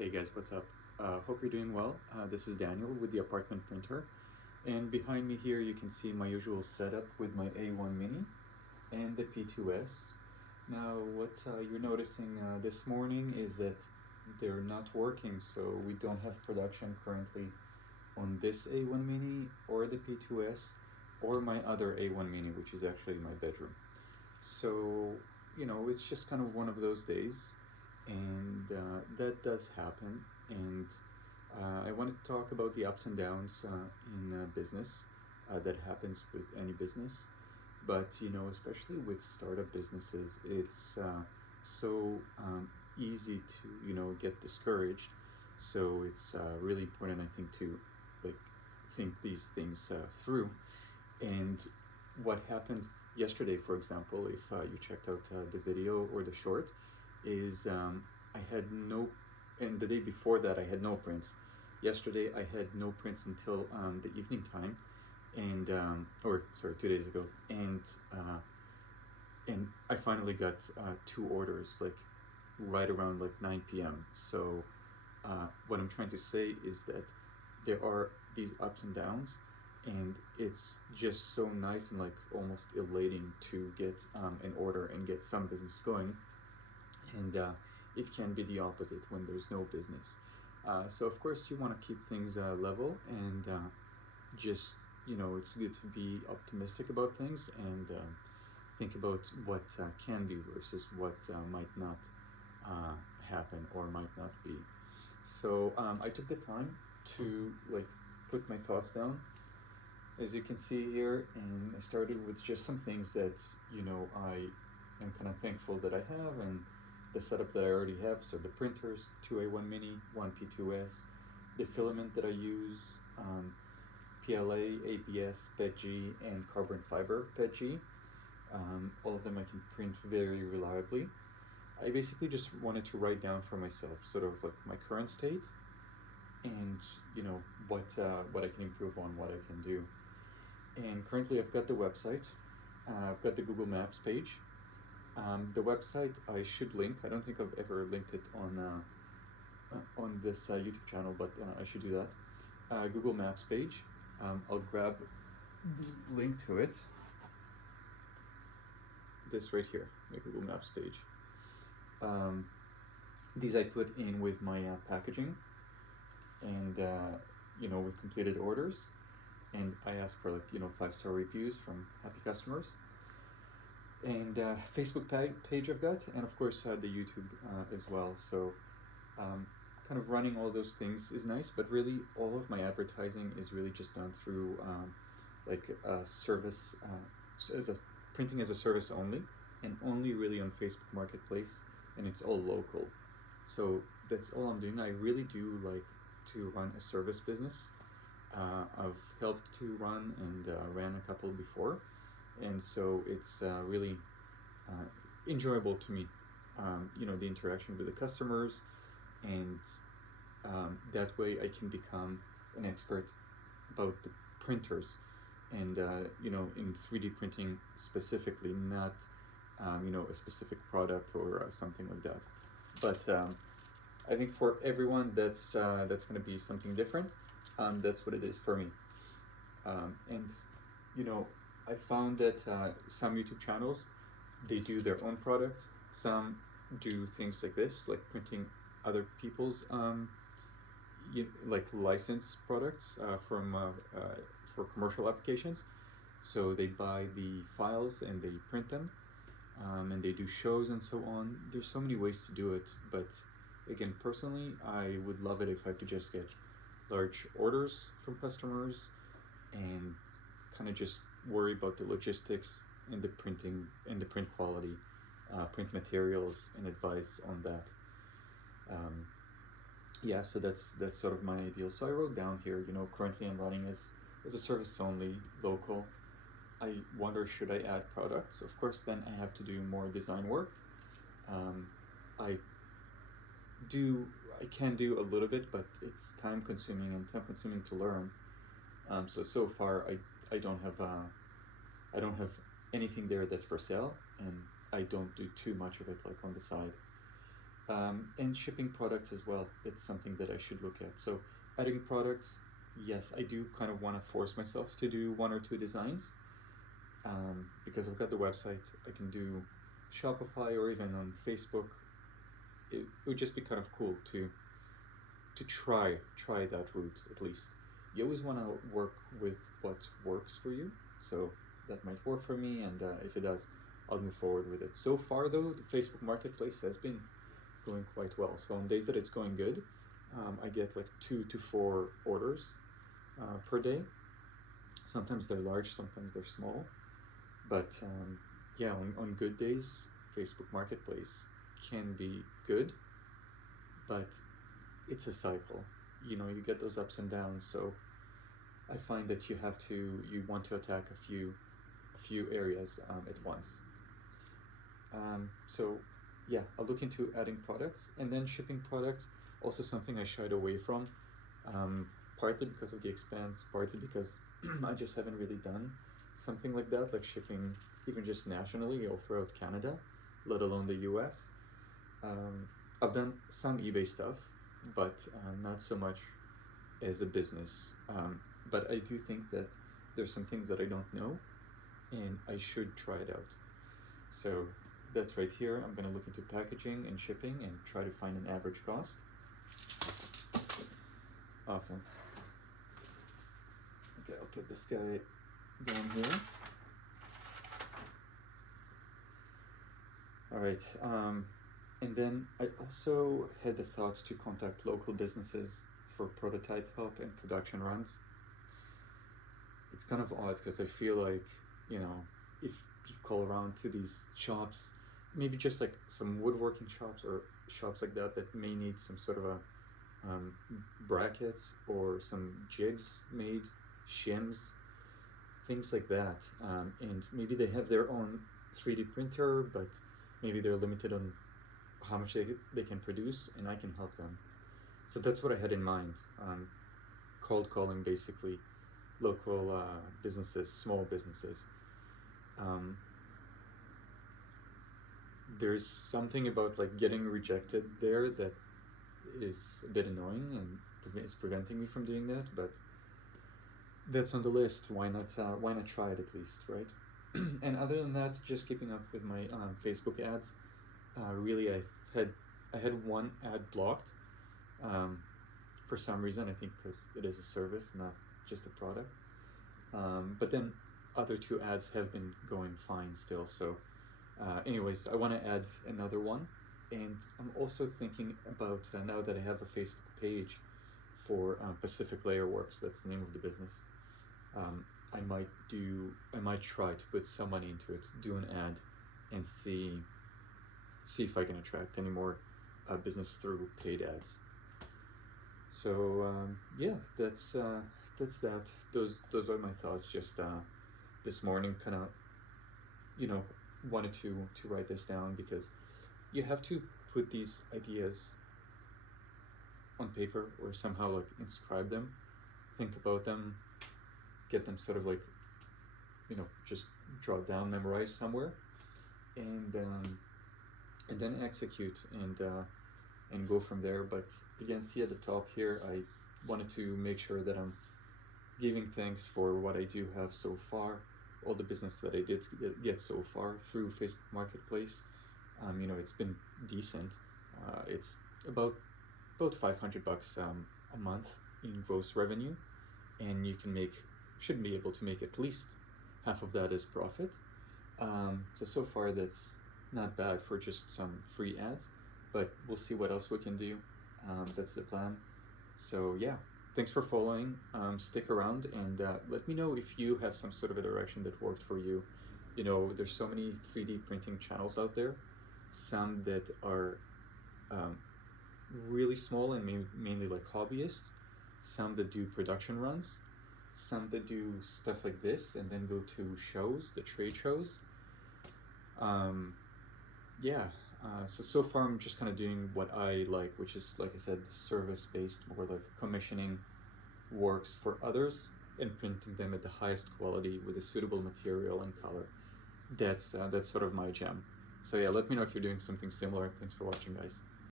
Hey guys, what's up? Hope you're doing well. This is Daniel with the Apartment Printer. And behind me here you can see my usual setup with my A1 Mini and the P2S. Now what you're noticing this morning is that they're not working, so we don't have production currently on this A1 Mini or the P2S or my other A1 Mini, which is actually my bedroom. So, it's just kind of one of those days, and that does happen. And I wanted to talk about the ups and downs in business that happens with any business. But, especially with startup businesses, it's so easy to, get discouraged. So it's really important, I think, to like think these things through. And what happened yesterday, for example, if you checked out the video or the short, is I had no, and the day before that I had no prints. Yesterday I had no prints until the evening time, and or sorry, 2 days ago, and I finally got two orders like right around like 9 p.m. So what I'm trying to say is that there are these ups and downs, and it's just so nice and like almost elating to get an order and get some business going, and it can be the opposite when there's no business. So of course you want to keep things level and just it's good to be optimistic about things and think about what can be versus what might not uh, happen or might not be. So I took the time to like put my thoughts down, as you can see here, and I started with just some things that I am kind of thankful that I have, and the setup that I already have. So the printers, two A1 Mini, one P2S, the filament that I use, PLA, ABS, PETG, and carbon fiber PETG. All of them I can print very reliably. I basically just wanted to write down for myself sort of like my current state and what I can improve on, what I can do. And currently I've got the website. I've got the Google Maps page. The website I should link. I don't think I've ever linked it on this YouTube channel, but I should do that. Google Maps page. I'll grab the link to it. This right here, my Google Maps page. Um, these I put in with my packaging and with completed orders, and I ask for like 5-star reviews from happy customers. And Facebook page I've got, and of course the YouTube as well. So kind of running all those things is nice, but really all of my advertising is really just done through like a service, as a printing as a service only, and only really on Facebook Marketplace, and it's all local. So that's all I'm doing. I really do like to run a service business. I've helped to run and ran a couple before, and so it's really uh, enjoyable to me. The interaction with the customers, and that way I can become an expert about the printers, and in 3D printing specifically, not a specific product or something like that. But I think for everyone that's going to be something different. That's what it is for me. And you know, I found that some YouTube channels, they do their own products. Some do things like this, like printing other people's like licensed products for commercial applications. So they buy the files and they print them, and they do shows and so on. There's so many ways to do it, but again, personally, I would love it if I could just get large orders from customers and kind of just worry about the logistics and the printing and the print quality, print materials, and advice on that. Um, yeah, so that's sort of my ideal. So I wrote down here, currently I'm running as a service only local. I wonder, should I add products? Of course, then I have to do more design work. Um, I do, I can do a little bit, but it's time consuming and time consuming to learn. So far, I don't have I don't have anything there that's for sale, and I don't do too much of it like on the side. And shipping products as well. It's something that I should look at. So adding products, yes, I do kind of want to force myself to do one or two designs, because I've got the website. I can do Shopify or even on Facebook. It would just be kind of cool to try that route at least. You always want to work with what works for you. So that might work for me, and if it does, I'll move forward with it. So far, though, the Facebook Marketplace has been going quite well. So on days that it's going good, I get like 2 to 4 orders per day. Sometimes they're large, sometimes they're small. But yeah, on good days, Facebook Marketplace can be good, but it's a cycle. You know, you get those ups and downs. So I find that you want to attack a few areas at once. So yeah, I'll look into adding products and then shipping products. Also something I shied away from, um, partly because of the expense, partly because I just haven't really done something like that, like shipping even just nationally all throughout Canada, let alone the US. Um, I've done some eBay stuff, but not so much as a business. But I do think that there's some things that I don't know, and I should try it out. So that's right here. I'm gonna look into packaging and shipping and try to find an average cost. Awesome. Okay, I'll put this guy down here. All right. And then I also had the thoughts to contact local businesses for prototype help and production runs. It's kind of odd because I feel like, you know, if you call around to these shops, maybe just like some woodworking shops or shops like that that may need some sort of a um, brackets or some jigs made, shims, things like that. And maybe they have their own 3D printer, but maybe they're limited on how much they can produce, and I can help them. So that's what I had in mind. Cold calling, basically, local businesses, small businesses. Um, there's something about like getting rejected there that is a bit annoying and is preventing me from doing that, but that's on the list. Why not try it at least, right? And other than that, just keeping up with my Facebook ads. Really, had I had one ad blocked um, for some reason. I think because it is a service, not just a product. But then other two ads have been going fine still. So, anyways, I want to add another one, and I'm also thinking about now that I have a Facebook page for Pacific Layer Works. That's the name of the business. Um, I might try to put some money into it, do an ad, and see if I can attract any more business through paid ads. So yeah, that's that. Those are my thoughts. Just this morning, kind of, you know, wanted to write this down because you have to put these ideas on paper or somehow like inscribe them, think about them, get them sort of like, you know, just draw down, memorize somewhere, and um, and then execute and go from there. But again, see at the top here, I wanted to make sure that I'm giving thanks for what I do have so far, all the business that I did get so far through Facebook Marketplace. You know, it's been decent. It's about $500 a month in gross revenue, and you should be able to make at least half of that as profit. So far that's not bad for just some free ads, but we'll see what else we can do. That's the plan. So yeah, thanks for following. Stick around and let me know if you have some sort of a direction that worked for you. You know, there's so many 3D printing channels out there. Some that are um, really small and mainly like hobbyists. Some that do production runs. Some that do stuff like this and then go to shows, the trade shows. Um, yeah. So far I'm just kind of doing what I like, which is like I said, service based, more like commissioning works for others and printing them at the highest quality with a suitable material and color. That's sort of my jam. So yeah, let me know if you're doing something similar. Thanks for watching, guys.